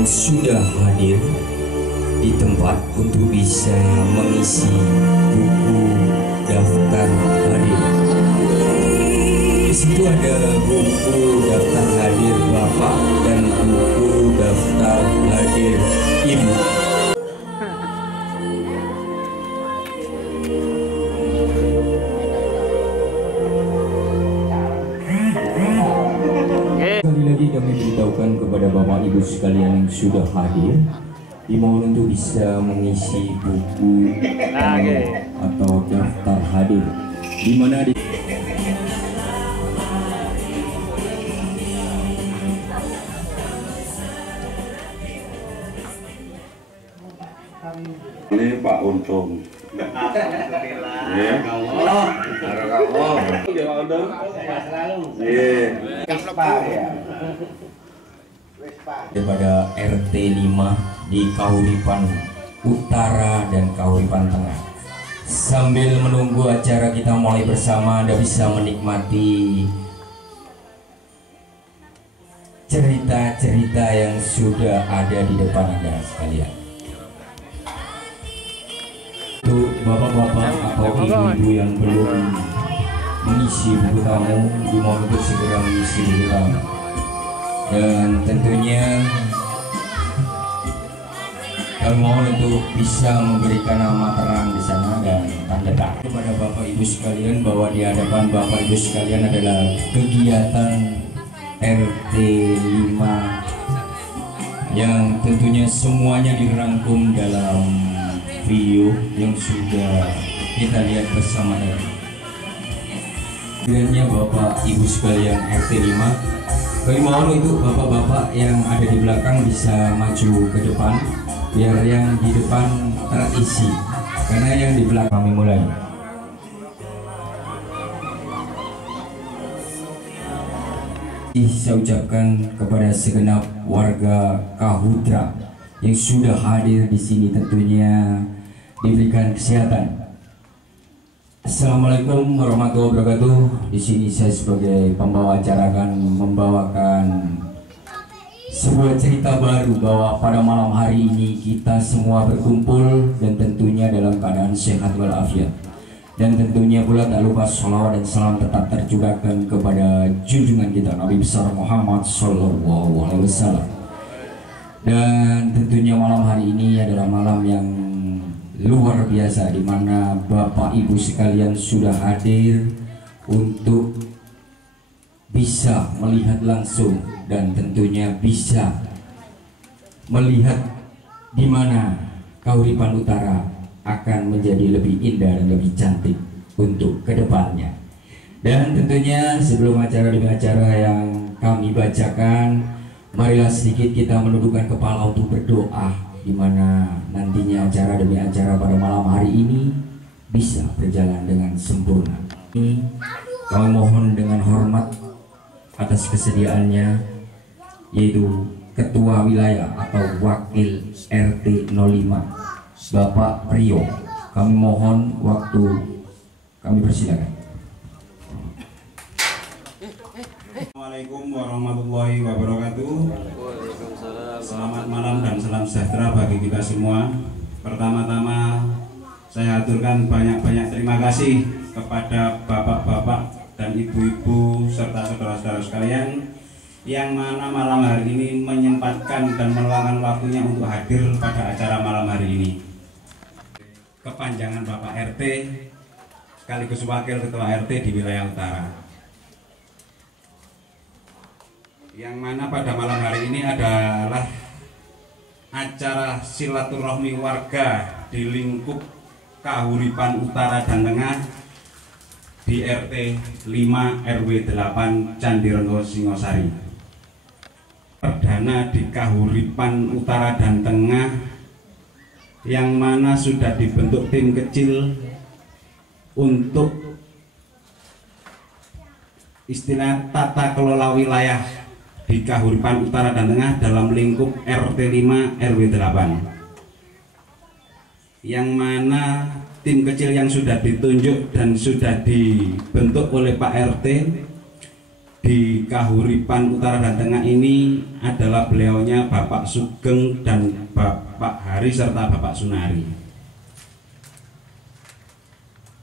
sekalian sudah hadir di tempat untuk bisa mengisi buku daftar hadir. Di situ ada buku daftar hadir Bapak dan buku daftar hadir Ibu. Sekali lagi kami beritahukan kepada Bapak Ibu sekalian yang sudah hadir, dimohon untuk bisa mengisi buku atau daftar hadir, di mana di ini Pak Untung. daripada RT 5 di Kahuripan Utara dan Kahuripan Tengah. Sambil menunggu acara kita mulai bersama, Anda bisa menikmati cerita-cerita yang sudah ada di depan Anda sekalian. Untuk bapak-bapak atau ibu-ibu yang belum mengisi buku tamu, dimohon untuk segera mengisi buku tamu. Dan tentunya kami mohon untuk bisa memberikan nama terang di sana dan tanda tangan kepada Bapak Ibu sekalian bahwa di hadapan Bapak Ibu sekalian adalah kegiatan RT 5 yang tentunya semuanya dirangkum dalam video yang sudah kita lihat bersama. Kiranya Bapak Ibu sekalian RT 5, kami mohon untuk bapak-bapak yang ada di belakang bisa maju ke depan biar yang di depan terisi, karena yang di belakang. Kami mulai. Saya ucapkan kepada segenap warga Kahudra yang sudah hadir di sini, tentunya diberikan kesehatan. Assalamualaikum warahmatullahi wabarakatuh. Di sini saya sebagai pembawa acara akan membawakan sebuah cerita baru bahwa pada malam hari ini kita semua berkumpul dan tentunya dalam keadaan sehat walafiat. Dan tentunya pula tak lupa sholawat dan salam tetap tercurahkan kepada junjungan kita Nabi besar Muhammad Sallallahu Alaihi Wasallam. Dan tentunya malam hari ini adalah malam yang luar biasa, di mana Bapak Ibu sekalian sudah hadir untuk bisa melihat langsung dan tentunya bisa melihat di mana Kahuripan Utara akan menjadi lebih indah dan lebih cantik untuk kedepannya. Dan tentunya sebelum acara demi acara yang kami bacakan, marilah sedikit kita menundukkan kepala untuk berdoa, di mana nantinya acara demi acara pada malam hari ini bisa berjalan dengan sempurna. Kami mohon dengan hormat atas kesediaannya, yaitu Ketua Wilayah atau Wakil RT 05 Bapak Priyo. Kami mohon waktu kami persilakan. Assalamualaikum warahmatullahi wabarakatuh. Selamat malam dan salam sejahtera bagi kita semua. Pertama-tama saya aturkan banyak-banyak terima kasih kepada bapak-bapak dan ibu-ibu serta saudara-saudara sekalian yang mana malam hari ini menyempatkan dan meluangkan waktunya untuk hadir pada acara malam hari ini. Kepanjangan Bapak RT sekaligus Wakil Ketua RT di wilayah Utara, yang mana pada malam hari ini adalah acara silaturahmi warga di lingkup Kahuripan Utara dan Tengah di RT 5 RW 8 Candirengo Singosari. Perdana di Kahuripan Utara dan Tengah, yang mana sudah dibentuk tim kecil untuk istilah tata kelola wilayah di Kahuripan Utara dan Tengah dalam lingkup RT 5 RW 8, yang mana tim kecil yang sudah ditunjuk dan sudah dibentuk oleh Pak RT di Kahuripan Utara dan Tengah ini adalah beliaunya Bapak Sugeng dan Bapak Hari serta Bapak Sunari.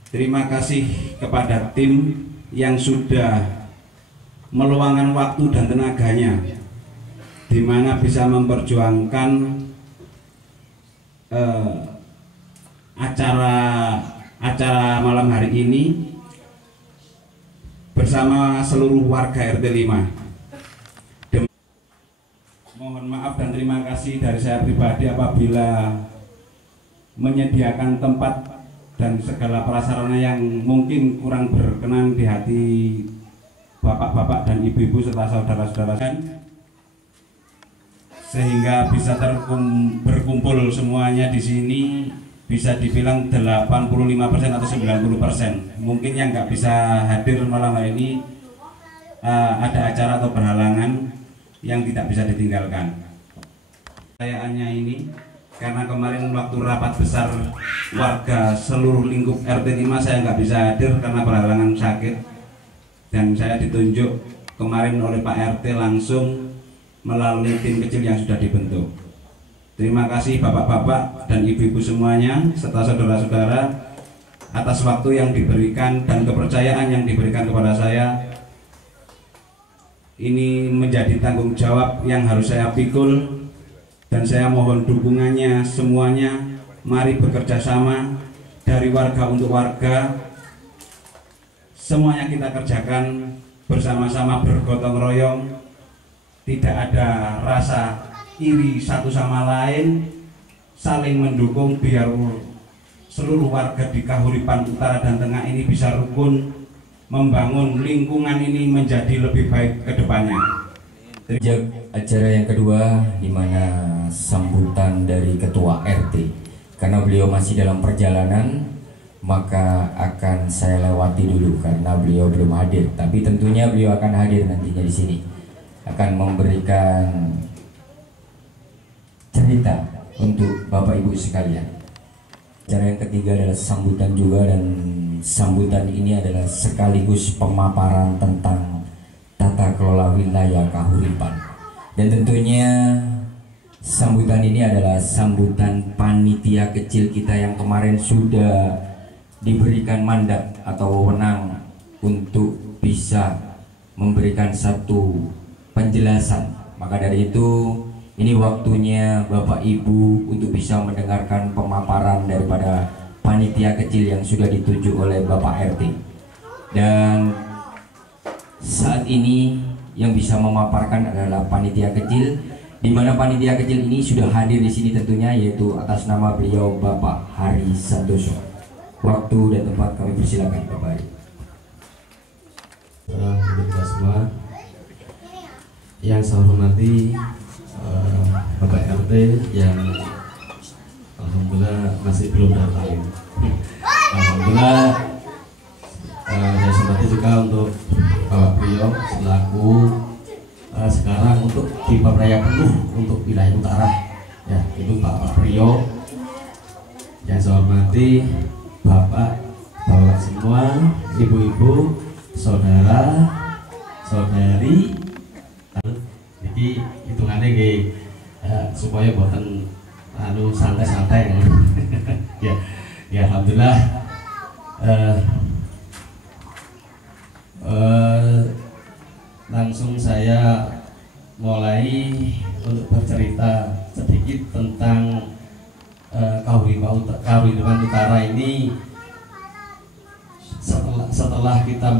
Terima kasih kepada tim yang sudah meluangkan waktu dan tenaganya di mana bisa memperjuangkan acara malam hari ini bersama seluruh warga RT 5. Mohon maaf dan terima kasih dari saya pribadi apabila menyediakan tempat dan segala prasarana yang mungkin kurang berkenan di hati bapak-bapak dan ibu-ibu serta saudara-saudara, sehingga bisa berkumpul semuanya di sini. Bisa dibilang 85% atau 90%. Mungkin yang nggak bisa hadir malam hari ini ada acara atau berhalangan yang tidak bisa ditinggalkan. Perayaannya ini karena kemarin waktu rapat besar warga seluruh lingkup RT 5 saya nggak bisa hadir karena berhalangan sakit, dan saya ditunjuk kemarin oleh Pak RT langsung melalui tim kecil yang sudah dibentuk. Terima kasih bapak-bapak dan ibu-ibu semuanya serta saudara-saudara atas waktu yang diberikan dan kepercayaan yang diberikan kepada saya. Ini menjadi tanggung jawab yang harus saya pikul, dan saya mohon dukungannya semuanya. Mari bekerja sama dari warga untuk warga. Semuanya kita kerjakan bersama-sama, bergotong royong, tidak ada rasa iri satu sama lain, saling mendukung biar seluruh warga di Kahuripan Utara dan Tengah ini bisa rukun, membangun lingkungan ini menjadi lebih baik ke depannya. Acara yang kedua di mana sambutan dari Ketua RT, karena beliau masih dalam perjalanan maka akan saya lewati dulu karena beliau belum hadir, tapi tentunya beliau akan hadir nantinya di sini, akan memberikan cerita untuk Bapak Ibu sekalian. Cara yang ketiga adalah sambutan juga, dan sambutan ini adalah sekaligus pemaparan tentang tata kelola wilayah Kahuripan. Dan tentunya sambutan ini adalah sambutan panitia kecil kita yang kemarin sudah diberikan mandat atau wewenang untuk bisa memberikan satu penjelasan. Maka dari itu ini waktunya Bapak Ibu untuk bisa mendengarkan pemaparan daripada panitia kecil yang sudah ditunjuk oleh Bapak RT. Dan saat ini yang bisa memaparkan adalah panitia kecil, di mana panitia kecil ini sudah hadir di sini tentunya, yaitu atas nama beliau Bapak Hari Santoso. Waktu dan tempat kami persilakan Bapak Hari. Kita semua yang saya hormati Bapak RT yang alhamdulillah masih belum datang. Alhamdulillah saya hormati juga untuk Bapak Priyo selaku sekarang untuk di Papaya penuh untuk wilayah utara, ya itu Bapak Priyo. Yang saya hormati Bapak semua, ibu-ibu, saudara, saudari, jadi hitungannya supaya buatan santai-santai ya. Ya alhamdulillah langsung saya mulai untuk bercerita sedikit tentang Kahuripan Utara ini. Setelah kita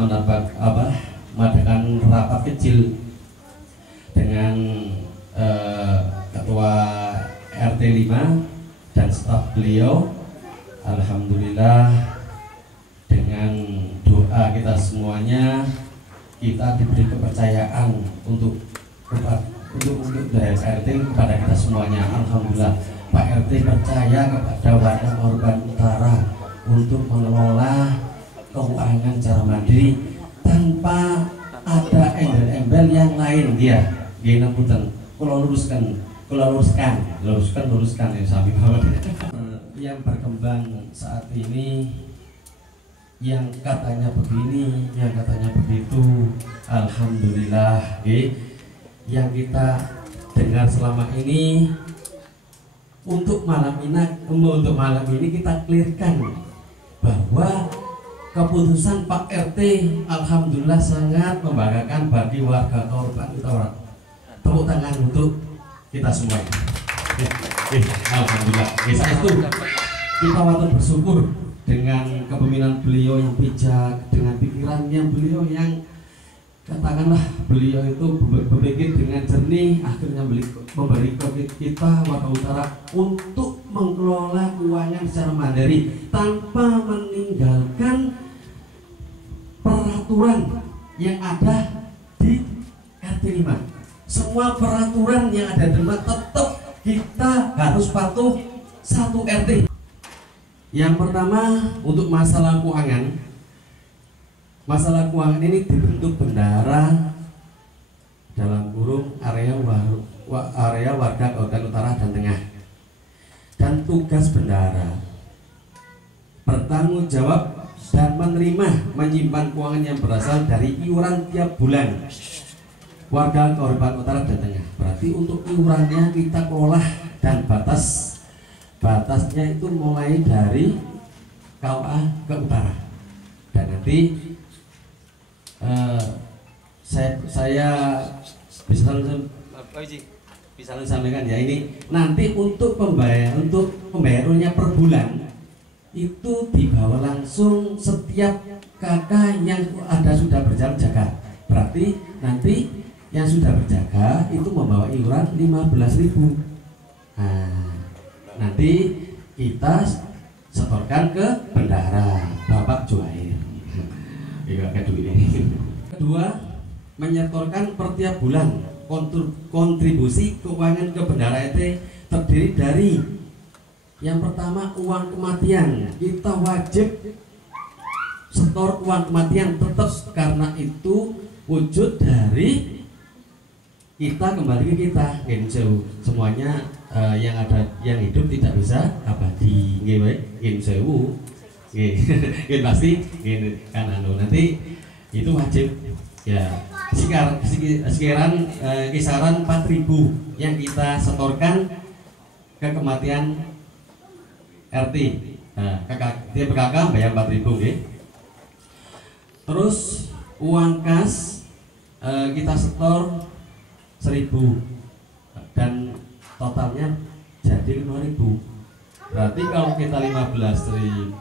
mengadakan rapat kecil dengan Ketua RT 5 dan staf beliau, alhamdulillah dengan doa kita semuanya kita diberi kepercayaan untuk dari RT kepada kita semuanya. Alhamdulillah Pak RT percaya kepada warga Kahuripan Utara untuk mengelola keuangan secara mandiri tanpa ada embel-embel yang lain. Dia ngapunten, luruskan yang sami banget. Yang berkembang saat ini, yang katanya begini, yang katanya begitu, Alhamdulillah, yang kita dengar selama ini untuk malam ini kita clearkan bahwa keputusan Pak RT alhamdulillah sangat membanggakan bagi warga Kabupaten Utara. Tepuk tangan untuk kita semua. Alhamdulillah. Saya itu kita patut bersyukur dengan kepemimpinan beliau yang bijak, dengan pikirannya beliau yang katakanlah beliau itu berpikir dengan jernih, akhirnya memberi kita warga utara untuk mengelola keuangan secara mandiri tanpa meninggalkan peraturan yang ada di RT 5. Semua peraturan yang ada di rumah tetap kita harus patuh satu RT. Yang pertama untuk masalah keuangan. Masalah keuangan ini dibentuk bendahara dalam kurung area warga Kabupaten Utara dan Tengah. Dan tugas bendahara bertanggung jawab dan menyimpan keuangan yang berasal dari iuran tiap bulan warga Kabupaten Utara dan Tengah. Berarti untuk iurannya kita kelola dan batasnya itu mulai dari KUA ke utara. Dan nanti saya bisa sampaikan ya, ini nanti untuk pembayarannya per bulan itu dibawa langsung setiap kakak yang sudah berjalan jaga. Berarti nanti yang sudah berjaga itu membawa iuran 15.000. Nah, nanti kita setorkan ke bendahara Bapak Juair. Kedua, menyetorkan per tiap bulan. Kontribusi keuangan ke bendahara RT terdiri dari yang pertama uang kematian. Kita wajib setor uang kematian tetap, karena itu wujud dari kita kembali ke kita. Semuanya yang hidup tidak bisa abadi. Pasti kan nanti itu wajib ya. Kisaran 4.000 yang kita setorkan ke kematian RT. Tiap kakak bayar 4.000. Terus uang kas kita setor 1.000 dan totalnya jadi 5.000. Berarti kalau kita 15.000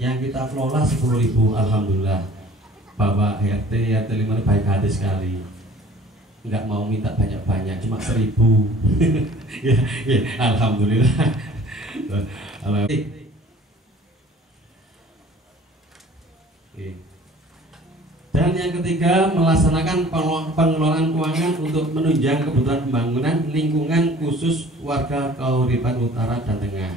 yang kita kelola 10.000. Alhamdulillah Bapak RT 5 ini baik hati sekali, nggak mau minta banyak-banyak, cuma 1.000. ya, alhamdulillah. Dan yang ketiga, melaksanakan pengelolaan keuangan untuk menunjang kebutuhan pembangunan lingkungan khusus warga Kabupaten Utara dan Tengah.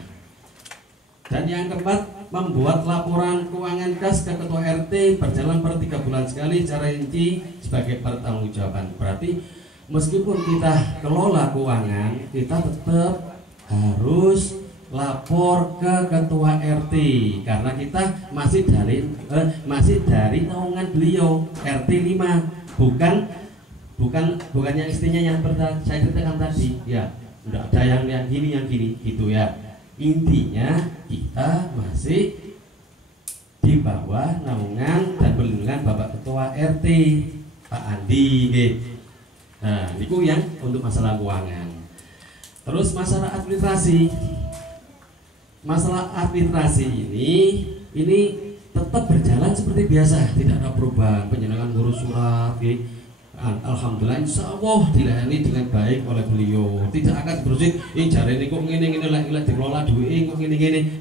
Dan yang keempat, membuat laporan keuangan kas ke ketua RT berjalan per 3 bulan sekali secara rinci sebagai pertanggungjawaban. Berarti meskipun kita kelola keuangan, kita tetap harus lapor ke ketua RT karena kita masih dari naungan beliau RT 5, bukan yang istrinya yang saya ceritakan tadi ya. Udah ada yang gini gitu ya. Intinya kita masih di bawah naungan dan perlindungan Bapak Ketua RT Pak Andi. Nah, itu yang untuk masalah keuangan. Terus masalah administrasi. Masalah administrasi ini tetap berjalan seperti biasa, tidak ada perubahan. Penyenangan ngurus surat, alhamdulillah insya Allah dilayani dengan baik oleh beliau. Tidak akan berusaha cari ini kok ini lah dikelola duit kok ini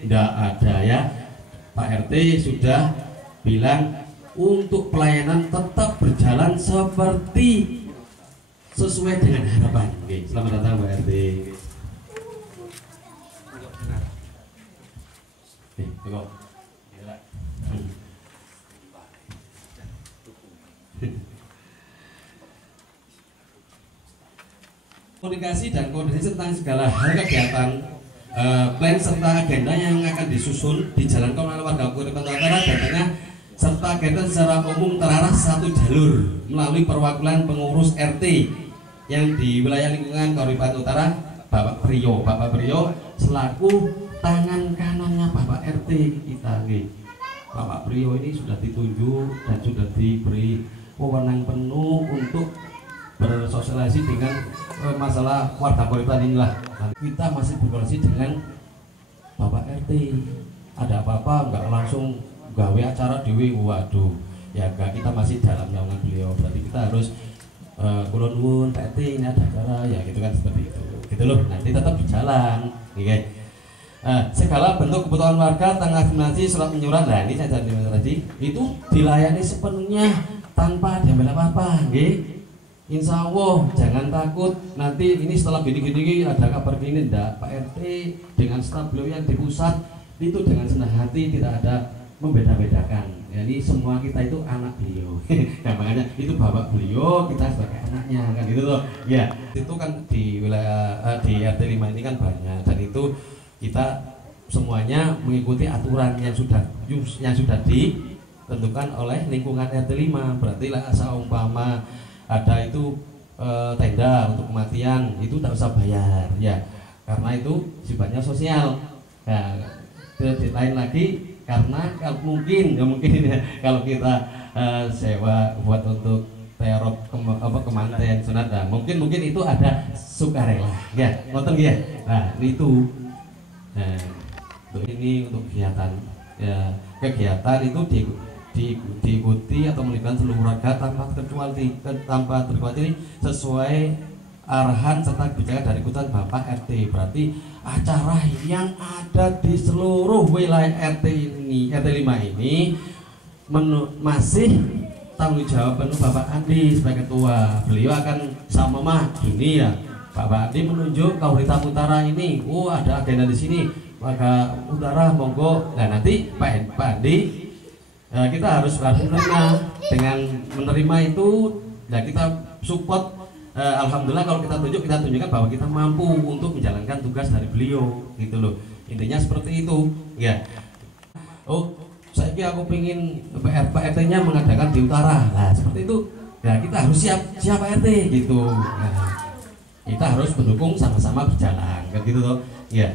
tidak ada ya. Pak RT sudah bilang untuk pelayanan tetap berjalan seperti sesuai dengan harapan. Selamat datang Pak RT. Komunikasi dan koordinasi tentang segala hal kegiatan, plan serta agenda yang akan disusun dijalankan oleh warga Kabupaten Utara dan Tengah serta kegiatan secara umum terarah satu jalur melalui perwakilan pengurus RT yang di wilayah lingkungan Kauripan Utara, Bapak Priyo. Bapak Priyo selaku tangan kanannya Bapak RT kita nih. Bapak Priyo ini sudah ditunjuk dan sudah diberi wewenang penuh untuk bersosialisasi dengan masalah warga Kauripan inilah. Kita masih berkoordinasi dengan Bapak RT. Ada apa-apa nggak langsung gawe acara dewi, waduh ya enggak, kita masih dalam naungan beliau, berarti kita harus kulon wun Pak RT ini ada acara ya gitu kan, seperti itu gitu loh, nanti tetap berjalan okay. Segala bentuk kebutuhan warga tengah diminati surat menyurat, nah ini saya tadi itu dilayani sepenuhnya tanpa diambil apa-apa okay. Insya Allah jangan takut nanti ini setelah gini-gini ada kabar gini, enggak, Pak RT dengan staf beliau yang di pusat itu dengan senang hati, tidak ada membeda-bedakan. Jadi semua kita itu anak beliau. Nah, makanya itu bapak beliau, kita sebagai anaknya kan gitu loh. Ya, itu kan di wilayah di RT 5 ini kan banyak, dan itu kita semuanya mengikuti aturan yang sudah ditentukan oleh lingkungan RT 5. Berarti lah seumpama ada itu tenda untuk kematian itu tak usah bayar ya. Karena itu sifatnya sosial. Nah, lain lagi karena mungkin ya, kalau kita sewa buat untuk terop kemanten sunat, nah, mungkin itu ada sukarela ya, nonton ya. Nah itu ini untuk kegiatan ya, kegiatan itu diikuti atau melibatkan seluruh warga tanpa terkecuali sesuai arahan serta kebijakan dari ikutan Bapak RT. Berarti acara yang ada di seluruh wilayah RT 5 ini masih tanggung jawab penuh Bapak Andi sebagai ketua. Beliau akan sama gini ya, Bapak Andi menunjuk Kauripan Utara ini, ada agenda di sini, maka utara monggo. Nah nanti Pak Andi kita harus menerima, dengan menerima itu ya kita support. Alhamdulillah kalau kita tunjukkan bahwa kita mampu untuk menjalankan tugas dari beliau gitu loh, intinya seperti itu ya. Saya aku pingin Pak RT nya mengadakan di utara, nah seperti itu ya, kita harus siap Pak RT gitu. Nah, kita harus mendukung sama-sama berjalan kan gitu loh ya.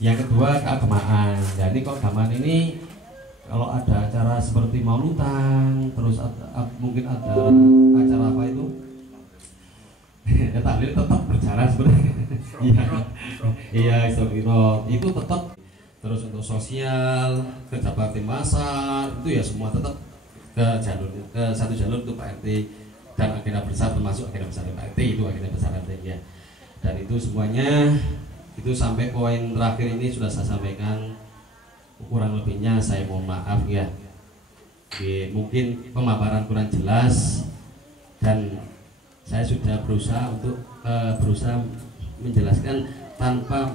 Yang kedua keagamaan, jadi keagamaan ini kalau ada acara seperti maulutan, terus mungkin ada acara apa itu ya tahlil tetap berjalan sebenarnya. Iya itu tetap. Terus untuk sosial, kerja bakti masal itu ya semua tetap ke satu jalur untuk Pak RT, dan agenda besar termasuk agenda besar Pak RT, itu agenda besar RT ya. Dan itu semuanya itu sampai poin terakhir ini sudah saya sampaikan, kurang lebihnya saya mohon maaf ya. Mungkin pemaparan kurang jelas dan saya sudah berusaha untuk menjelaskan tanpa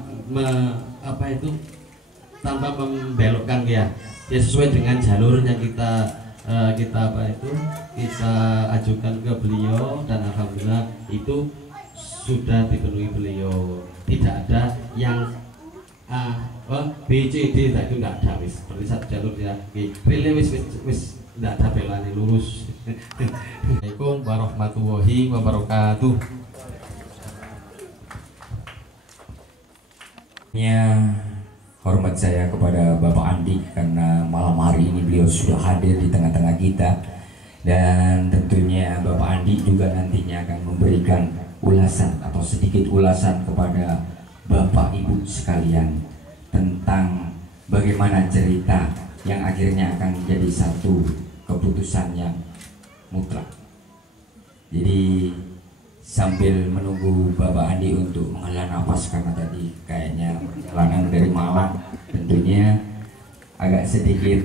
tanpa membelokkan ya sesuai dengan jalur yang kita ajukan ke beliau, dan alhamdulillah itu sudah dipenuhi beliau. Tidak ada yang B, C, D, itu enggak ada, seperti satu jalur ya. Relay wis enggak ada belani lurus. Assalamualaikum warahmatullahi wabarakatuh. Hormat saya kepada Bapak Andi karena malam hari ini beliau sudah hadir di tengah-tengah kita, dan tentunya Bapak Andi juga nantinya akan memberikan ulasan atau sedikit ulasan kepada Bapak Ibu sekalian tentang bagaimana cerita yang akhirnya akan menjadi satu keputusan yang mutlak. Jadi sambil menunggu Bapak Andi untuk menghela nafas, karena tadi kayaknya perjalanan dari Malang tentunya agak sedikit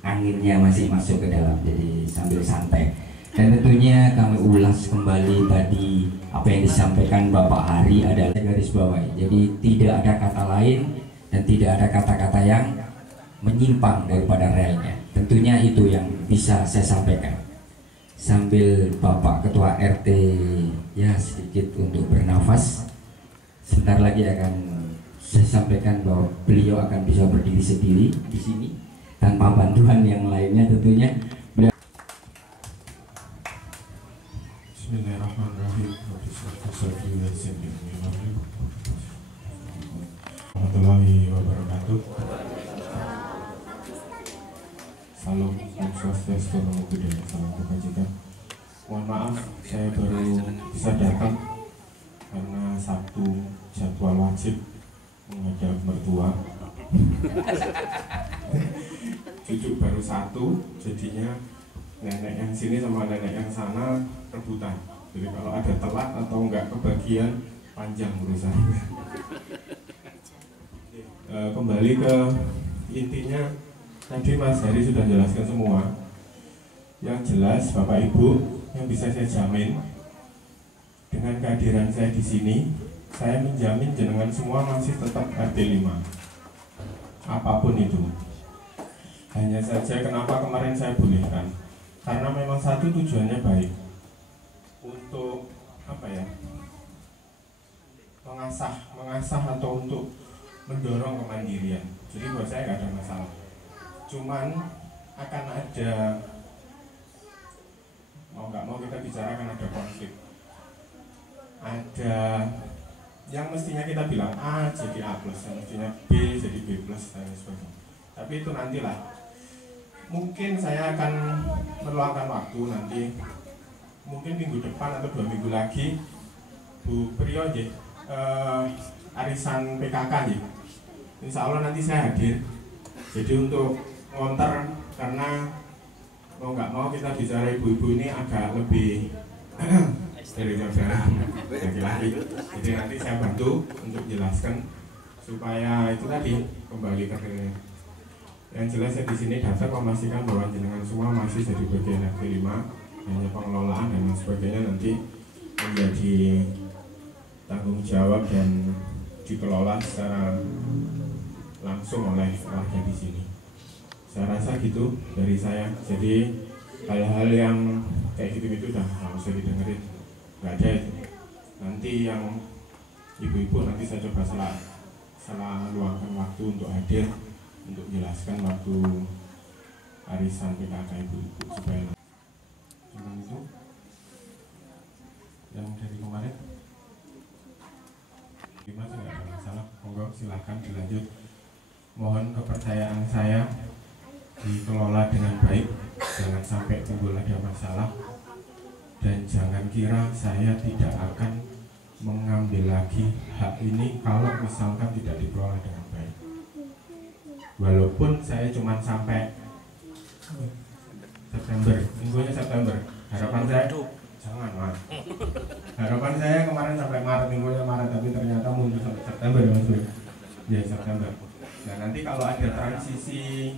anginnya masih masuk ke dalam, jadi sambil santai. Dan tentunya kami ulas kembali tadi apa yang disampaikan Bapak Hari adalah garis bawahi. Jadi tidak ada kata lain dan tidak ada kata-kata yang menyimpang daripada relnya. Tentunya itu yang bisa saya sampaikan. Sambil Bapak Ketua RT ya sedikit untuk bernafas, sebentar lagi akan saya sampaikan bahwa beliau akan bisa berdiri sendiri di sini, tanpa bantuan yang lainnya tentunya. Bismillahirrahmanirrahim. Warahmatullahi wabarakatuh. Salam Swastiastu, Namo Buddhaya, salam kebajikan. Mohon maaf, saya baru bisa datang karena Sabtu jadwal wajib menghadap mertua. Cucu baru satu, jadinya nenek yang sini sama nenek yang sana rebutan. Jadi kalau ada telat atau enggak kebagian, panjang urusannya. Kembali ke intinya, tadi Mas Hari sudah jelaskan semua. Yang jelas Bapak Ibu, yang bisa saya jamin dengan kehadiran saya di sini, saya menjamin jenengan semua masih tetap RT 5. Apapun itu. Hanya saja kenapa kemarin saya bolehkan, karena memang satu tujuannya baik, untuk apa ya, mengasah atau untuk mendorong kemandirian. Jadi buat saya nggak ada masalah. Cuman akan ada, mau nggak mau kita bicara akan ada konflik. Ada yang mestinya kita bilang A jadi A plus, yang mestinya B jadi B plus dan sebagainya. Tapi itu nantilah. Mungkin saya akan meluangkan waktu nanti, mungkin minggu depan atau 2 minggu lagi, Bu Priyo arisan PKK ya. Insya Allah nanti saya hadir. Jadi untuk ngonter, karena mau nggak mau kita bicara ibu-ibu ini agak lebih daripada laki-laki. Jadi nanti saya bantu untuk jelaskan supaya itu tadi kembali ke yang jelas. Saya di sini datang memastikan bahwa jenengan semua masih jadi bagian RT 5, hanya pengelolaan dan sebagainya nanti menjadi tanggung jawab dan dikelola secara langsung oleh warga di sini. Saya rasa gitu dari saya. Jadi hal-hal yang kayak gitu-gitu udah nggak usah didengerin, nggak ada itu. Nanti yang ibu-ibu nanti saya coba salah luangkan waktu untuk hadir, untuk jelaskan waktu arisan PKK ibu-ibu supaya cuma itu yang dari kemarin. Gimana, nggak ada masalah, monggo silahkan dilanjut. Mohon kepercayaan saya dikelola dengan baik, jangan sampai timbul ada masalah, dan jangan kira saya tidak akan mengambil lagi hak ini kalau misalkan tidak dikelola dengan baik. Walaupun saya cuma sampai September, minggunya September, harapan saya jangan Mas. Harapan saya kemarin sampai Maret, minggunya Maret, tapi ternyata mundur sampai September ya Mas. Ya September. Nah nanti kalau ada transisi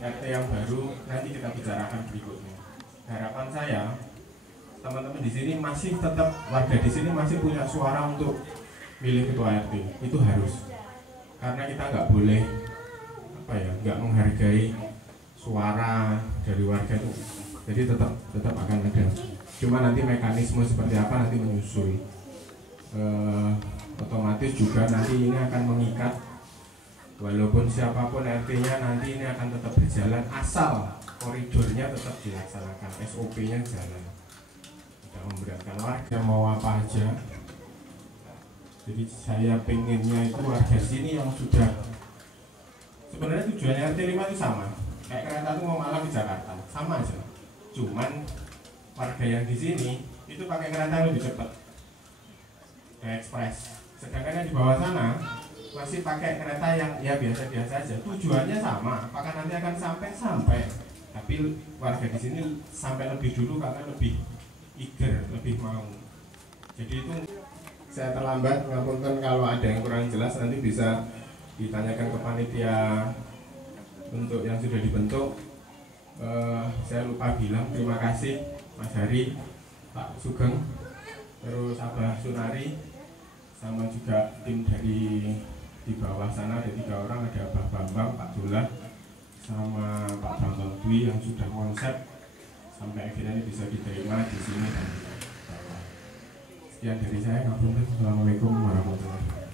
RT yang baru, nanti kita bicarakan berikutnya. Harapan saya teman-teman di sini masih tetap, warga di sini masih punya suara untuk milih ketua RT. Itu harus, karena kita nggak boleh nggak menghargai suara dari warga itu. Jadi tetap akan ada. Cuma nanti mekanisme seperti apa nanti menyusul. Otomatis juga nanti ini akan mengikat, walaupun siapapun RT-nya nanti ini akan tetap berjalan asal koridornya tetap dilaksanakan, SOP-nya jalan, tidak memberatkan warga mau apa aja. Jadi saya pengennya itu warga sini yang sudah, sebenarnya tujuannya RT 5 itu sama, kayak kereta itu mau Malang ke Jakarta, sama aja. Cuman warga yang di sini itu pakai kereta yang lebih cepat, kayak ekspres. Sedangkan yang di bawah sana masih pakai kereta yang ya biasa-biasa aja. Tujuannya sama, apakah nanti akan sampai, tapi warga di sini sampai lebih dulu karena lebih eager, lebih mau. Jadi itu saya terlambat, ngapunten kalau ada yang kurang jelas nanti bisa ditanyakan ke panitia untuk yang sudah dibentuk. Saya lupa bilang terima kasih Mas Hari, Pak Sugeng, terus Abah Sunari, sama juga tim dari di bawah sana ada 3 orang, ada Abah Bambang, Pak Dolah, sama Pak Bambang Dwi yang sudah konsep sampai akhirnya ini bisa diterima di sini dan di bawah. Sekian dari saya, ngapunten. Assalamualaikum warahmatullahi wabarakatuh.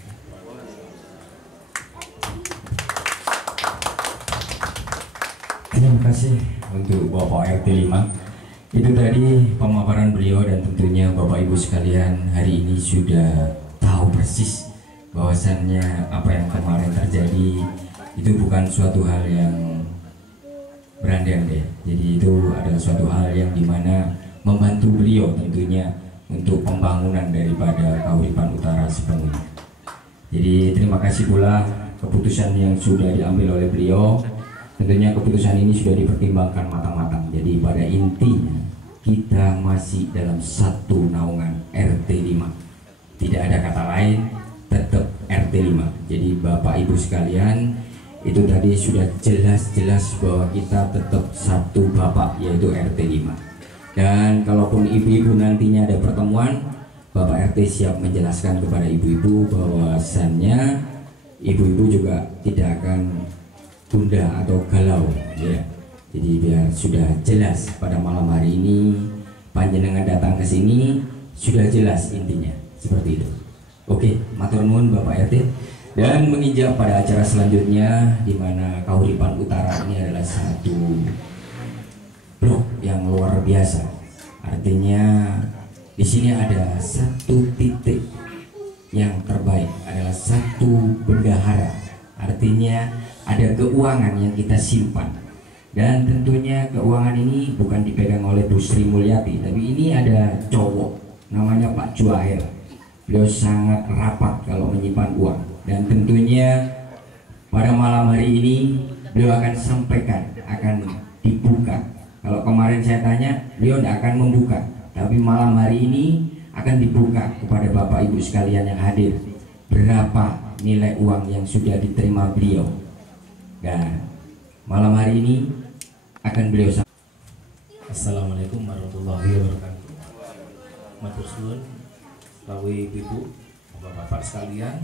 Terima kasih untuk Bapak RT 5. Itu tadi pemaparan beliau, dan tentunya Bapak Ibu sekalian hari ini sudah tahu persis bahwasannya apa yang kemarin terjadi itu bukan suatu hal yang berandai-andai. Jadi itu adalah suatu hal yang dimana membantu beliau tentunya untuk pembangunan daripada Kahuripan Utara sepenuhnya. Jadi terima kasih pula keputusan yang sudah diambil oleh beliau. Tentunya keputusan ini sudah dipertimbangkan matang-matang. Jadi pada intinya kita masih dalam satu naungan RT 5. Tidak ada kata lain, tetap RT 5. Jadi Bapak Ibu sekalian, itu tadi sudah jelas-jelas bahwa kita tetap satu bapak, yaitu RT 5. Dan kalaupun ibu-ibu nantinya ada pertemuan, Bapak RT siap menjelaskan kepada ibu-ibu bahwasannya ibu-ibu juga tidak akan tunda atau galau, ya. Jadi biar sudah jelas pada malam hari ini panjenengan datang ke sini sudah jelas intinya seperti itu. Oke, matur nuwun Bapak RT. Dan menginjak pada acara selanjutnya, di mana Kahuripan Utara ini adalah satu blok yang luar biasa. Artinya di sini ada satu titik yang terbaik, adalah satu bendahara. Artinya ada keuangan yang kita simpan, dan tentunya keuangan ini bukan dipegang oleh Bu Sri Mulyati, tapi ini ada cowok namanya Pak Juair. Beliau sangat rapat kalau menyimpan uang, dan tentunya pada malam hari ini beliau akan sampaikan, akan dibuka. Kalau kemarin saya tanya, beliau tidak akan membuka, tapi malam hari ini akan dibuka kepada Bapak Ibu sekalian yang hadir, berapa nilai uang yang sudah diterima beliau. Dan malam hari ini akan beliau sampaikan. Assalamualaikum warahmatullahi wabarakatuh. Matur suwun rawuh ibu, bapak-bapak sekalian,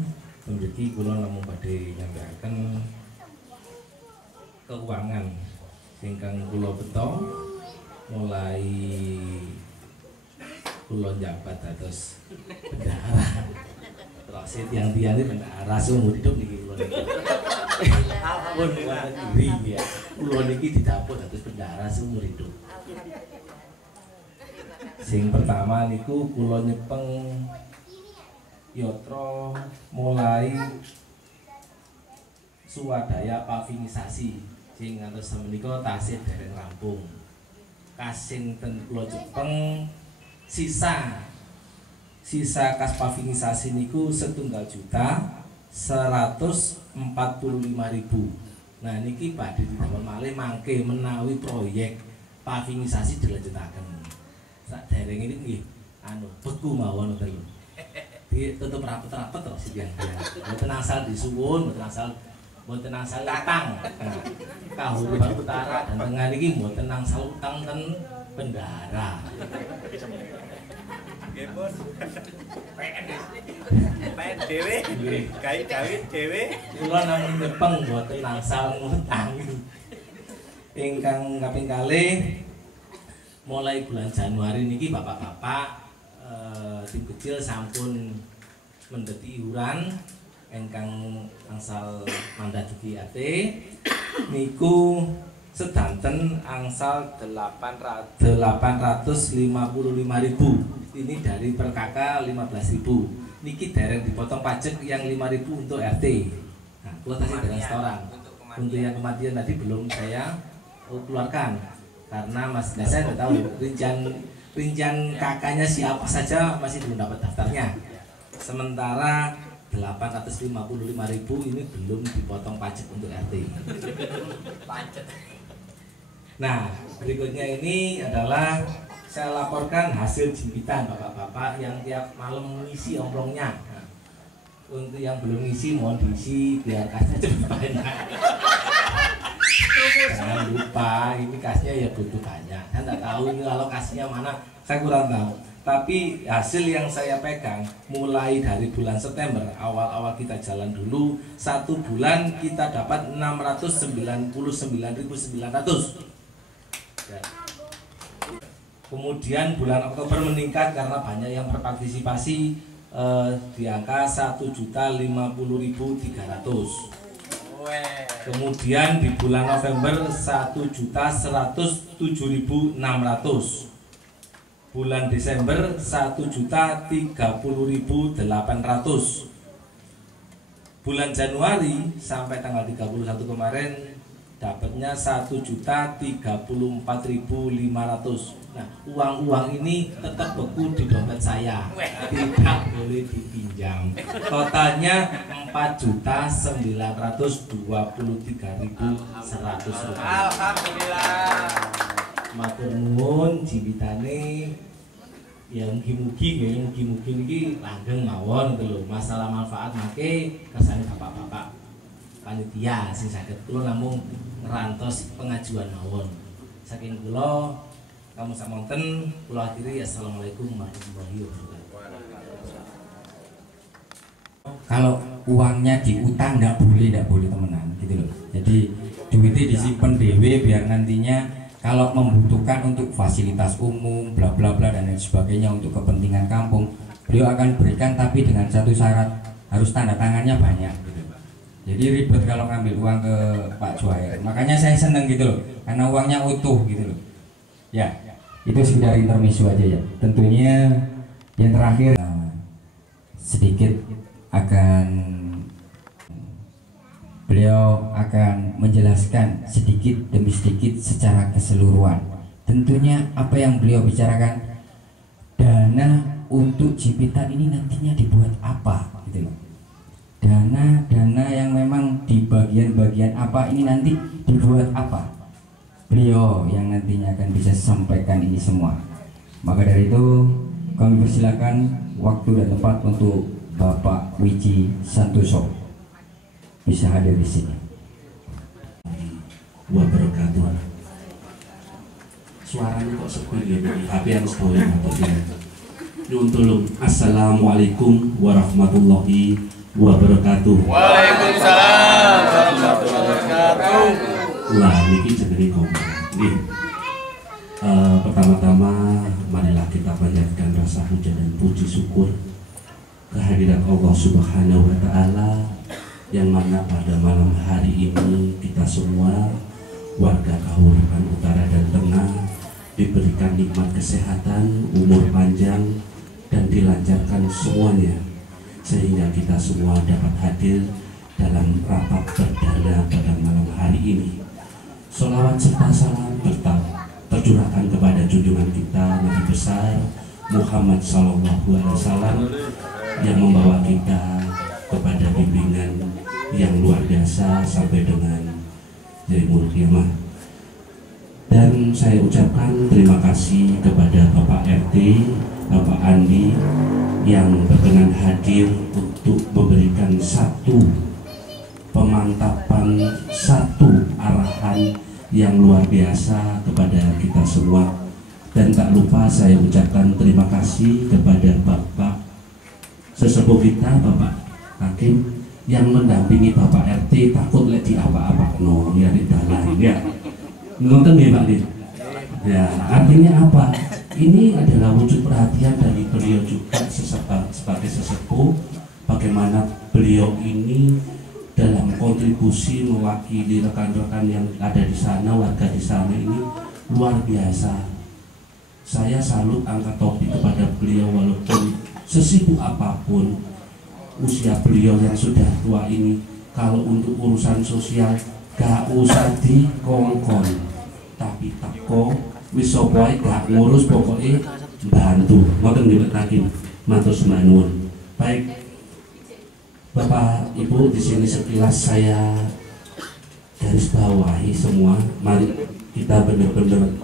mriki kula namung badhe nyampaikan keuangan ingkang kula beto mulai kula njabat dados bendahara. Terus tiang-tiang ini bendahara seumur hidup niki kula niki. Pun diri ya, kula niki didapuk dados bendahara seumur hidup. Sing pertama niku kula nyepeng yatra mulai swadaya pavingisasi sing ngantos menika tasih dereng rampung. Kasing ten kula cepeng sisa kas pavingisasi niku 1.145.000. Nah niki badhe didamel malih mangke menawi proyek pavingisasi dilanjutaken. Saderenge ini nggih anu beku mawon ngoten lho. Tetep rapet-rapet to sing mboten asal disuwun, mboten asal utang. Kahuripan Utara dan Tengah niki mboten asal utang ten bendahara. Nggih pun. PN dhewe, gawe dhewe. Kula namung nyepeng mboten asal ngutang. Ingkang kaping kalih mulai bulan Januari niki bapak-bapak tim kecil sampun mendeti iuran ingkang angsal mandat UGT niku sedanten angsal 855.000. Ini dari per kakak 15.000. Niki dereng dipotong pajak yang 5.000 untuk RT. Nah, kalau tadi dengan setoran. Untuk yang kematian tadi belum saya keluarkan. Karena saya tidak tahu rincian kakaknya siapa saja masih belum dapat daftarnya. Sementara 855.000 ini belum dipotong pajak untuk RT. Nah berikutnya ini adalah saya laporkan hasil jimpitan bapak-bapak yang tiap malam mengisi omplongnya. Nah, untuk yang belum ngisi mohon diisi biar kasnya cepat banyak. Jangan lupa ini kasnya ya butuh banyak. Saya tidak tahu ini alokasinya mana, saya kurang tahu. Tapi hasil yang saya pegang mulai dari bulan September awal-awal kita jalan dulu, 1 bulan kita dapat 699.900 ya. Kemudian bulan Oktober meningkat karena banyak yang berpartisipasi di angka 1.050.300. Kemudian di bulan November 1.107.600. Bulan Desember 1.030.800. Bulan Januari sampai tanggal 31 kemarin dapatnya 1.034.500. Nah, uang-uang ini tetap beku di dompet saya, tidak boleh dipinjam. Totalnya 4.923.100 rupiah. Alhamdulillah. Matur nuwun jibitane. Ya mugi-mugi iki langgeng mawon gitu lho. Masalah manfaat make kersane bapak-bapak panitia sing saged kula namung ngerantos pengajuan mawon. Saking kula kamu samonten kula akhiri assalamualaikum warahmatullahi wabarakatuh. Kalau uangnya diutang nggak boleh temenan gitu loh. Jadi duitnya disimpan dewe biar nantinya kalau membutuhkan untuk fasilitas umum bla bla bla dan lain sebagainya untuk kepentingan kampung, beliau akan berikan, tapi dengan satu syarat, harus tanda tangannya banyak gitu. Jadi ribet kalau ngambil uang ke Pak Juwair. Makanya saya seneng gitu loh, karena uangnya utuh gitu loh. Ya, itu sekedar intermezzo aja ya. Tentunya yang terakhir sedikit akan beliau akan menjelaskan sedikit demi sedikit secara keseluruhan. Tentunya apa yang beliau bicarakan, dana untuk Cipitan ini nantinya dibuat apa gitu loh. Dana yang memang di bagian-bagian apa ini nanti dibuat apa, beliau yang nantinya akan bisa sampaikan ini semua. Maka dari itu kami persilakan waktu dan tempat untuk Bapak Wiji Santoso bisa hadir di sini. Wabarakatuh. Suaranya kok sepi ya, tapi yang sedoyo atau nyuwun tolong. Assalamualaikum warahmatullahi wabarakatuh. Waalaikumsalam warahmatullahi wabarakatuh. Lah niki jenenge ngomong. Nggih. Pertama-tama marilah kita panjatkan rasa puja dan puji syukur kehadirat Allah Subhanahu wa taala, yang mana pada malam hari ini kita semua warga Kahuripan Utara dan Tengah diberikan nikmat kesehatan, umur panjang, dan dilancarkan semuanya, sehingga kita semua dapat hadir dalam rapat perdana pada malam hari ini. Sholawat serta salam tercurahkan kepada junjungan kita Nabi besar Muhammad SAW yang membawa kita kepada bimbingan yang luar biasa sampai dengan yaumul qiyamah. Dan saya ucapkan terima kasih kepada Bapak RT, Bapak Andi yang berkenan hadir untuk memberikan satu pemantapan, satu arahan yang luar biasa kepada kita semua. Dan tak lupa saya ucapkan terima kasih kepada Bapak sesepuh kita, Bapak Hakim, yang mendampingi Bapak RT, takut lek di apa-apa no ya di dalam ya. Nonton ya Pak. Ya, artinya apa? Ini adalah wujud perhatian dari beliau juga sebagai sesepuh, bagaimana beliau ini dalam kontribusi mewakili rekan-rekan yang ada di sana, warga di sana ini luar biasa. Saya salut angkat topi kepada beliau, walaupun sesibuk apapun usia beliau yang sudah tua ini, kalau untuk urusan sosial gak usah dikongkon, tapi teko wis sopoe gak ngurus, pokoknya bantu. Ngoten nggih matur sembah nuwun. Baik Bapak Ibu, di sini sekilas saya garis bawahi semua. Mari kita benar-benar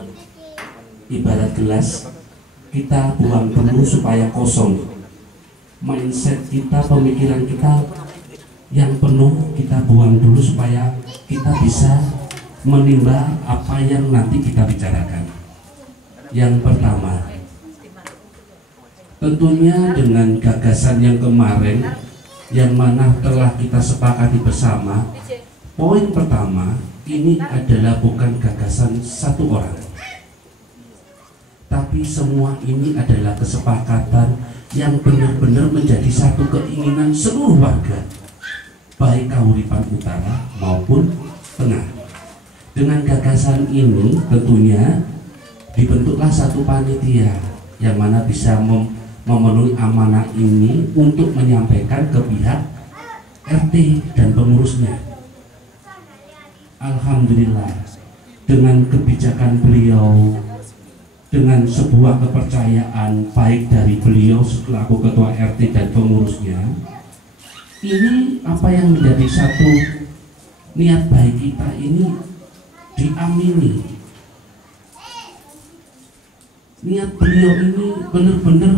ibarat gelas, kita buang dulu supaya kosong. Mindset kita, pemikiran kita yang penuh kita buang dulu supaya kita bisa menimba apa yang nanti kita bicarakan. Yang pertama, tentunya dengan gagasan yang kemarin yang mana telah kita sepakati bersama. Poin pertama, ini adalah bukan gagasan satu orang, tapi semua ini adalah kesepakatan yang benar-benar menjadi satu keinginan seluruh warga. baik Kahuripan Utara maupun Tengah. Dengan gagasan ini tentunya dibentuklah satu panitia yang mana bisa memenuhi amanah ini untuk menyampaikan ke pihak RT dan pengurusnya. Alhamdulillah, dengan kebijakan beliau, dengan sebuah kepercayaan baik dari beliau selaku ketua RT dan pengurusnya, ini apa yang menjadi satu niat baik kita ini diamini. Niat beliau ini benar-benar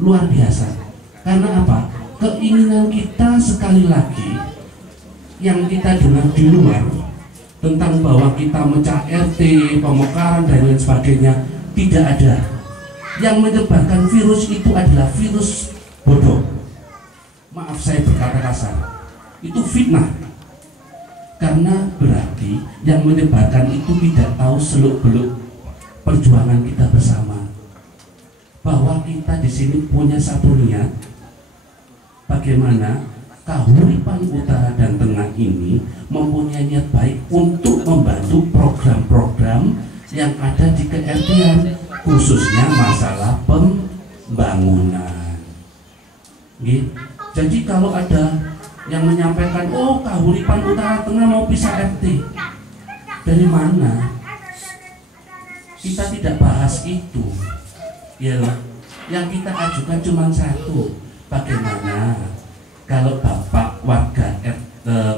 luar biasa. Karena apa? Keinginan kita sekali lagi yang kita dengar di luar tentang bahwa kita mecah RT, pemekaran dan lain sebagainya tidak ada. Yang menyebarkan virus itu adalah virus bodoh. Maaf saya berkata kasar, itu fitnah. Karena berarti yang menyebarkan itu tidak tahu seluk-beluk perjuangan kita bersama. Bahwa kita di sini punya satu niat, bagaimana Kahuripan Utara dan Tengah ini mempunyai niat baik untuk membantu program-program yang ada di ke-RT-an, khususnya masalah pembangunan. Jadi kalau ada yang menyampaikan, oh Kahuripan Utara Tengah mau pisah RT, dari mana? Kita tidak bahas itu, ya loh. Yang kita ajukan cuma satu, bagaimana kalau Bapak warga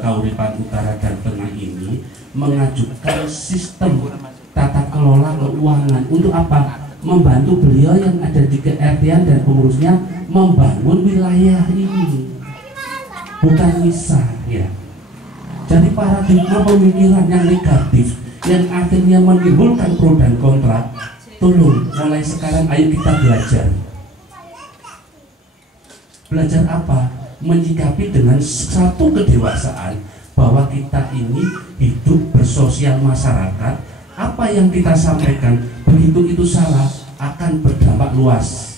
Kahuripan Utara dan Tengah ini mengajukan sistem tata kelola keuangan untuk apa? Membantu beliau yang ada di ke-RT-an dan pengurusnya membangun wilayah ini, bukan misah ya. Jadi paradigma pemikiran yang negatif yang akhirnya menimbulkan pro dan kontra, tolong mulai sekarang ayo kita belajar. Belajar apa? Menyikapi dengan satu kedewasaan bahwa kita ini hidup bersosial masyarakat. Apa yang kita sampaikan begitu itu salah akan berdampak luas.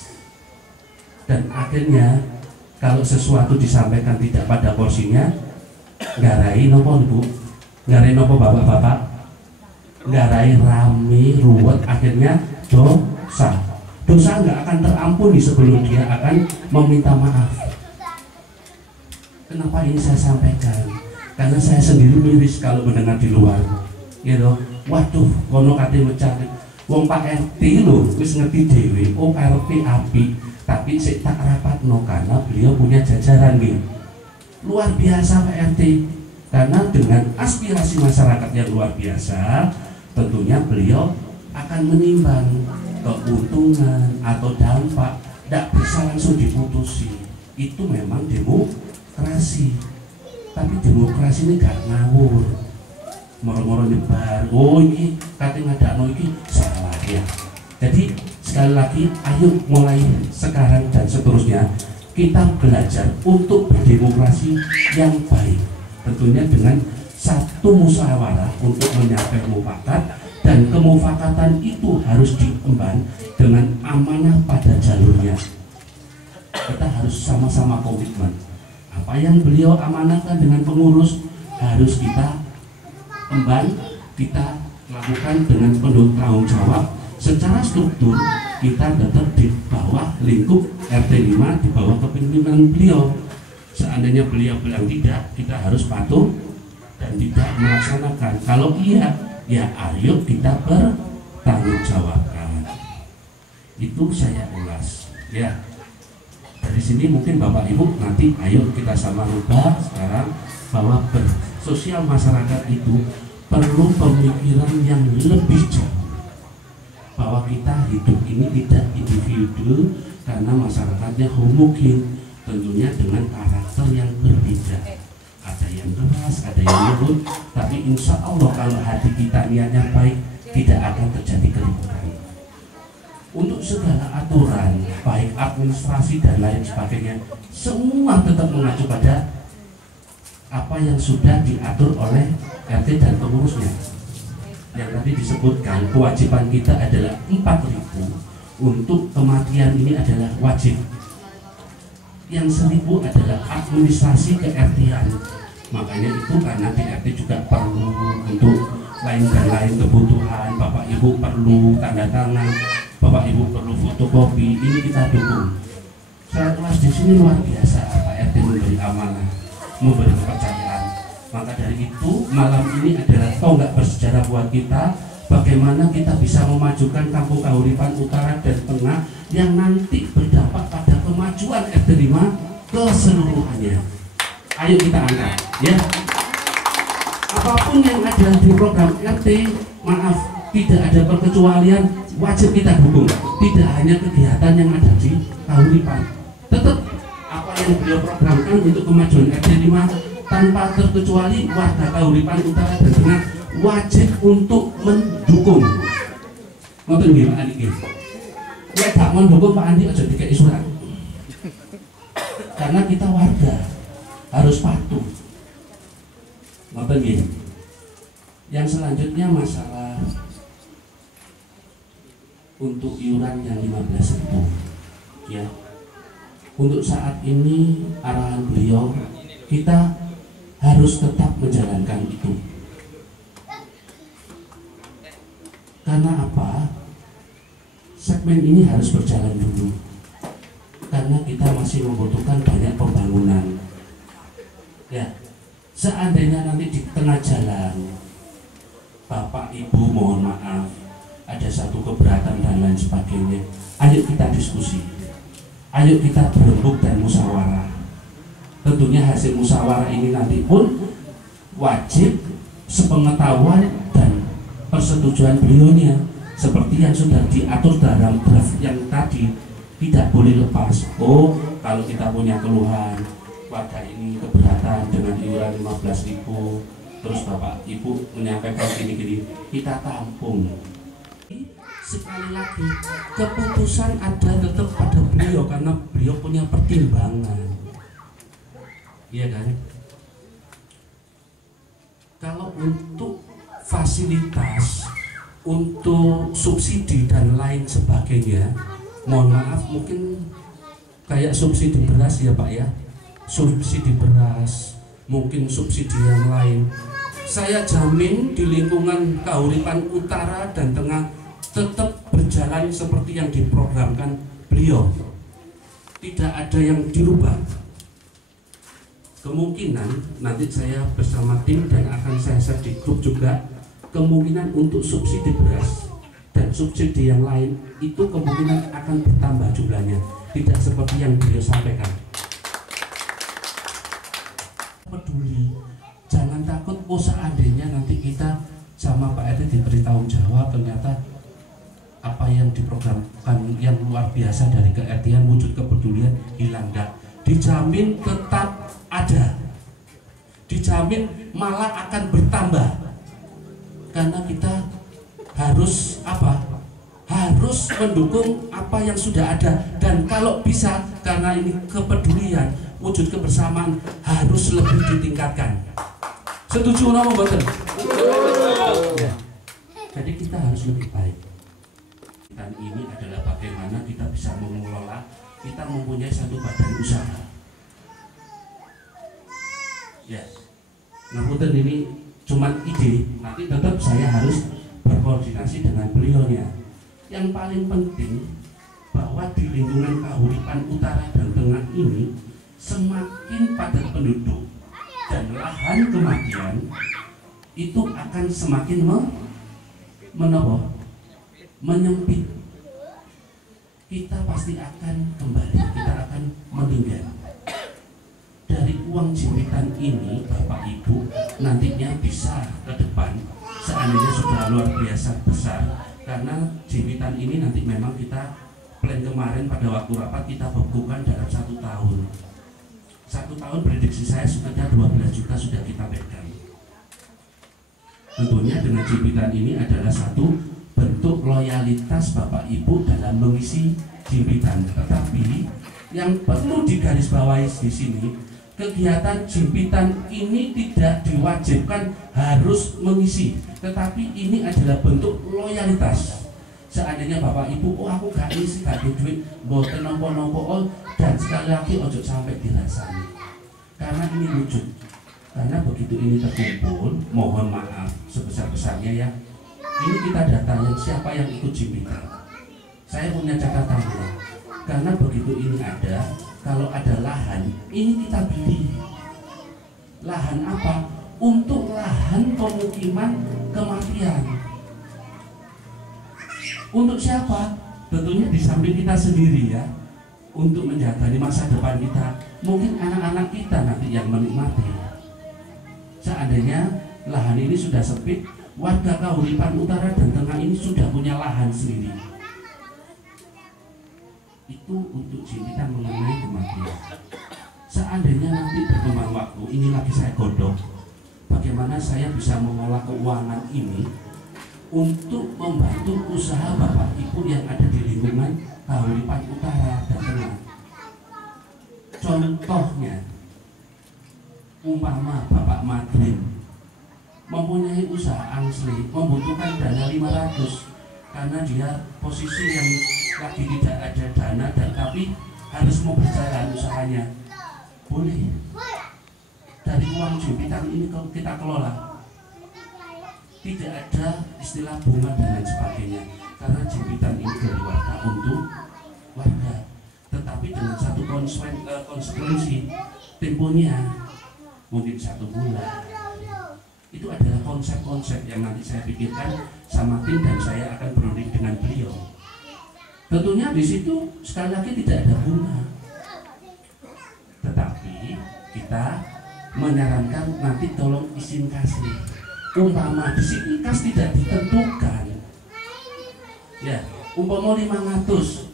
Dan akhirnya kalau sesuatu disampaikan tidak pada porsinya, ngarai nopo Bu, ngarai nopo bapak-bapak, ngarai rame ruwet, akhirnya dosa nggak akan terampuni sebelum dia akan meminta maaf. Kenapa ini saya sampaikan? Karena saya sendiri miris kalau mendengar di luar, gitu. Waduh, kono kate mencari wong Pak RT lho, wis ngerti dewe, oh RT api, tapi sik tak rapatno karena beliau punya jajaran gitu. Luar biasa Pak RT, karena dengan aspirasi masyarakat yang luar biasa, tentunya beliau akan menimbang keuntungan atau dampak, tidak bisa langsung diputusi. Itu memang demokrasi, tapi demokrasi ini gak ngawur, moro-moro nyebar, oh ini katanya ada ini salah ya. Jadi sekali lagi, ayo mulai sekarang dan seterusnya kita belajar untuk berdemokrasi yang baik, tentunya dengan satu musyawarah untuk mencapai mufakat, dan kemufakatan itu harus diemban dengan amanah pada jalurnya. Kita harus sama-sama komitmen. Apa yang beliau amanahkan dengan pengurus harus kita emban, kita lakukan dengan penuh tanggung jawab. Secara struktur kita tetap di bawah lingkup RT 5, di bawah kepemimpinan beliau. Seandainya beliau bilang tidak, kita harus patuh dan tidak melaksanakan. Kalau iya, ya ayo kita bertanggungjawabkan. Itu saya ulas ya. Dari sini mungkin Bapak Ibu nanti ayo kita sama rubah sekarang bahwa bersosial masyarakat itu perlu pemikiran yang lebih jauh, bahwa kita hidup ini tidak individu karena masyarakatnya homogen, tentunya dengan karakter yang berbeda. Ada yang keras, ada yang lembut, tapi insya Allah kalau hati kita niatnya baik, tidak akan terjadi keributan. Untuk segala aturan, baik administrasi dan lain sebagainya, semua tetap mengacu pada apa yang sudah diatur oleh RT dan pengurusnya. Yang tadi disebutkan, kewajiban kita adalah 4.000, untuk kematian ini adalah wajib. Yang 1.000 adalah administrasi ke-RT-an. Makanya itu karena di RT juga perlu untuk lain dan lain kebutuhan, Bapak Ibu perlu tanda tangan, Bapak Ibu perlu fotokopi, ini kita dukung. Saya kelas di sini luar biasa, Pak RT memberi amanah, memberi kepercayaan. Maka dari itu malam ini adalah tonggak bersejarah buat kita. Bagaimana kita bisa memajukan Kampung Kahuripan Utara dan Tengah yang nanti berdampak pada kemajuan RT 5 keseluruhannya. Ayo kita angkat, ya. Apapun yang ada di program RT, maaf, tidak ada perkecualian, wajib kita dukung. Tidak hanya kegiatan yang ada di Kahuripan, tetap apa yang beliau programkan untuk kemajuan RT 5 tanpa terkecuali warga Kahuripan Utara dan Tengah wajib untuk mendukung. Ngoten nggih Pak Andi. Nek gak mendukung Pak Andi aja dikeki surat. Karena kita warga harus patuh. Ngoten nggih. Yang selanjutnya masalah untuk iuran yang 15.000. Ya. Untuk saat ini arahan beliau kita harus tetap menjalankan itu. Karena apa? Segmen ini harus berjalan dulu. Karena kita masih membutuhkan banyak pembangunan. Ya, seandainya nanti di tengah jalan, Bapak Ibu mohon maaf, ada satu keberatan dan lain sebagainya. Ayo kita diskusi. Ayo kita berembuk dan musyawarah. Tentunya hasil musyawarah ini nanti pun wajib sepengetahuan dan persetujuan beliaunya, seperti yang sudah diatur dalam draft yang tadi. Tidak boleh lepas. Oh, kalau kita punya keluhan, warga ini keberatan dengan iuran 15.000, terus Bapak Ibu menyampaikan gini-gini, kita tampung. Sekali lagi, keputusan ada tetap pada beliau karena beliau punya pertimbangan. Iya kan? Kalau untuk fasilitas, untuk subsidi dan lain sebagainya, mohon maaf mungkin kayak subsidi beras ya Pak ya, subsidi beras, mungkin subsidi yang lain, saya jamin di lingkungan Kahuripan Utara dan Tengah tetap berjalan seperti yang diprogramkan beliau, tidak ada yang dirubah. Kemungkinan nanti saya bersama tim dan akan saya share di grup juga, kemungkinan untuk subsidi beras dan subsidi yang lain itu kemungkinan akan bertambah jumlahnya, tidak seperti yang beliau sampaikan. Peduli, jangan takut. Oh seandainya nanti kita sama Pak RT diberi tanggung jawab, ternyata apa yang diprogramkan yang luar biasa dari ke-RT-an wujud kepedulian hilang, enggak. Dijamin tetap ada, dijamin malah akan bertambah, karena kita harus apa? Harus mendukung apa yang sudah ada, dan kalau bisa karena ini kepedulian, wujud kebersamaan harus lebih ditingkatkan. Setuju nama mboten? Ya. Jadi kita harus lebih baik. Dan ini adalah bagaimana kita bisa mengelola, kita mempunyai satu badan usaha. Ya, nah mungkin ini cuma ide, nanti tetap saya harus berkoordinasi dengan beliaunya. Yang paling penting bahwa di lingkungan Kahuripan Utara dan Tengah ini semakin padat penduduk dan lahan kematian itu akan semakin menyempit. Kita pasti akan kembali, kita akan meninggal. Dari uang jimpitan ini Bapak Ibu nantinya bisa ke depan, seandainya sudah luar biasa besar, karena jimpitan ini nanti memang kita plan kemarin pada waktu rapat kita bekukan dalam 1 tahun. 1 tahun prediksi saya sudah 12 juta sudah kita pegang. Tentunya dengan jimpitan ini adalah satu bentuk loyalitas Bapak Ibu dalam mengisi jimpitan. Tetapi yang perlu digarisbawahi di sini, kegiatan jimpitan ini tidak diwajibkan harus mengisi, tetapi ini adalah bentuk loyalitas. Seandainya Bapak Ibu, oh aku gak isi, gak ada duit, mboten nampa-nampa, dan sekali lagi ojo sampai dirasani, karena ini wujud Karena begitu ini terkumpul, mohon maaf sebesar-besarnya ya. Ini kita datangin siapa yang ikut jimpitan. Saya punya catatan ya. Karena begitu ini ada, kalau ada lahan, ini kita beli. Lahan apa? Untuk lahan pemukiman kematian. Untuk siapa? Tentunya di samping kita sendiri ya. Untuk menjaga di masa depan kita. Mungkin anak-anak kita nanti yang menikmati. Seandainya lahan ini sudah sempit, warga Kahuripan Utara dan Tengah ini sudah punya lahan sendiri. Itu untuk jimpitan mengenai kematian. Seandainya nanti berkembang waktu, ini lagi saya godok, bagaimana saya bisa mengolah keuangan ini untuk membantu usaha Bapak Ibu yang ada di lingkungan Kahuripan Utara dan Tengah. Contohnya, umpama Bapak Madrin mempunyai usaha angsli, membutuhkan dana 500 karena dia posisi yang lagi tidak ada dana dan tapi harus mau berjalan usahanya. Boleh dari uang jimpitan ini kalau kita kelola, tidak ada istilah bunga dan lain sebagainya, karena jimpitan ini dari warga untuk warga, tetapi dengan satu konsekuensi temponya mungkin 1 bulan. Itu adalah konsep-konsep yang nanti saya pikirkan sama tim dan saya akan berunding dengan beliau. Tentunya di situ sekali lagi tidak ada bunga, tetapi kita menyarankan nanti tolong izin kasih. Umpama di sini kas tidak ditentukan, ya umpama 500,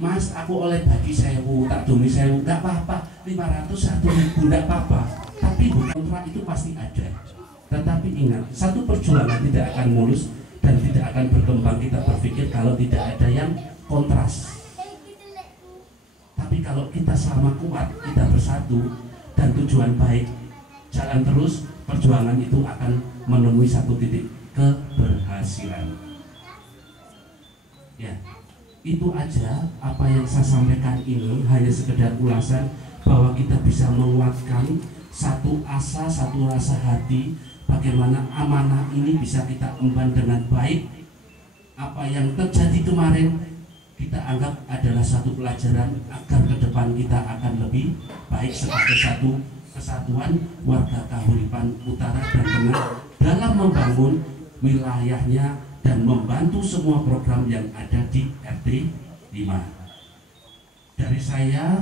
Mas aku oleh bagi 1000, tak dumi 1000, nggak apa-apa, 500 1.000 nggak apa-apa. Tapi kontrak itu pasti ada. Tetapi ingat, satu perjuangan tidak akan mulus dan tidak akan berkembang kita berpikir kalau tidak ada yang kontras. Tapi kalau kita sama kuat, kita bersatu dan tujuan baik, jalan terus, perjuangan itu akan menemui satu titik keberhasilan. Ya, itu aja apa yang saya sampaikan ini hanya sekedar ulasan bahwa kita bisa menguatkan satu asa, satu rasa hati, bagaimana amanah ini bisa kita emban dengan baik. Apa yang terjadi kemarin kita anggap adalah satu pelajaran agar ke depan kita akan lebih baik sebagai satu kesatuan warga Kahuripan Utara dan Tengah dalam membangun wilayahnya dan membantu semua program yang ada di RT 5. Dari saya,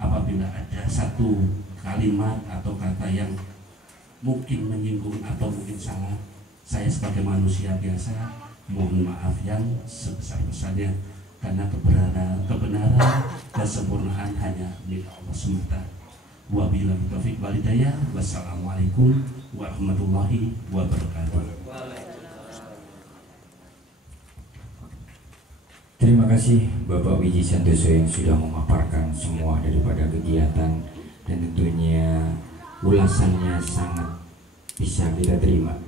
apabila ada satu kalimat atau kata yang mungkin menyinggung atau mungkin salah, saya sebagai manusia biasa mohon maaf yang sebesar-besarnya, karena kebenaran kesempurnaan hanya milik Allah semata. Wabillahi taufiq wal hidayah. Wassalamualaikum warahmatullahi wabarakatuh. Terima kasih Bapak Wiji Santoso yang sudah memaparkan semua daripada kegiatan, dan tentunya ulasannya sangat bisa kita terima.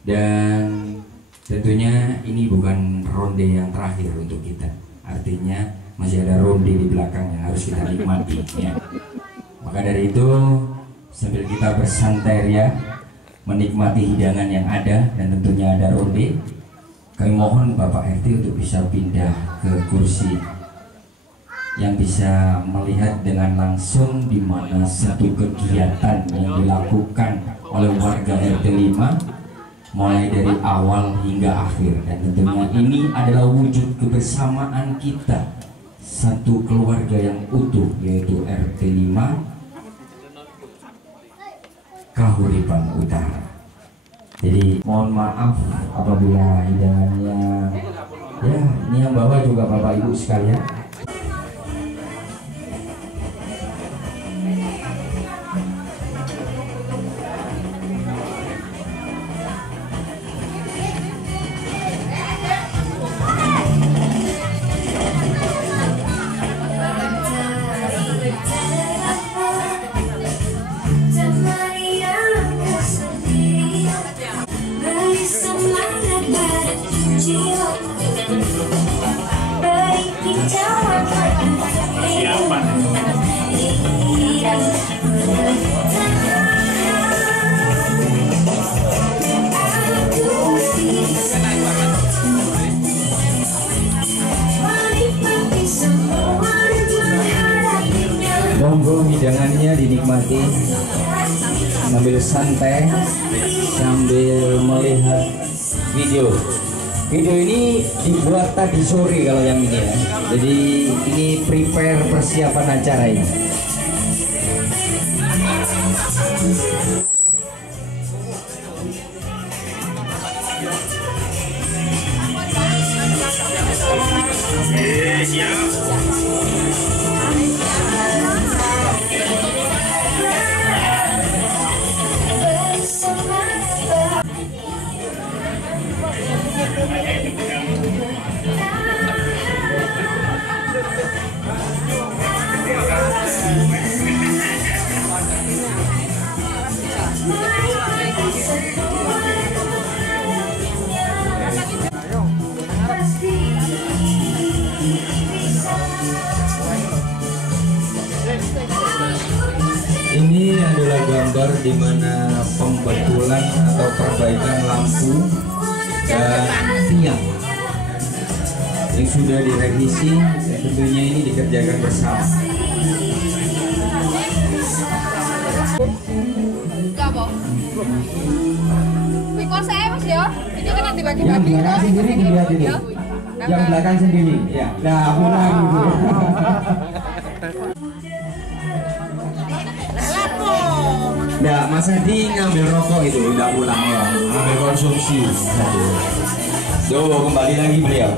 Dan tentunya ini bukan ronde yang terakhir untuk kita, artinya masih ada ronde di belakang yang harus kita nikmati ya. Maka dari itu sambil kita bersantai ya, menikmati hidangan yang ada dan tentunya ada ronde, kami mohon Bapak RT untuk bisa pindah ke kursi yang bisa melihat dengan langsung di mana satu kegiatan yang dilakukan oleh warga RT 5 mulai dari awal hingga akhir, dan tentunya ini adalah wujud kebersamaan kita satu keluarga yang utuh, yaitu RT 5 Kahuripan Utara. Jadi mohon maaf apabila hidangannya ya, ini yang bawa juga Bapak Ibu sekalian. Siapa? menikmati sambil santai, sambil melihat video. Video ini dibuat tadi sore kalau yang ini ya. Jadi ini prepare persiapan acara ini. Ini adalah gambar di mana pembetulan atau perbaikan lampu dan tiang yang sudah direvisi, dan tentunya ini dikerjakan bersama. Pikul saya mas ya, ini kan dibagi-bagi. Yang belakang sendiri dilihat ini. Yang belakang sendiri. Ya. Nah, aku lagi. Nah, Mas Adi ngambil rokok itu udah pulang ya, ngambil konsumsi. Yo, kembali lagi beliau.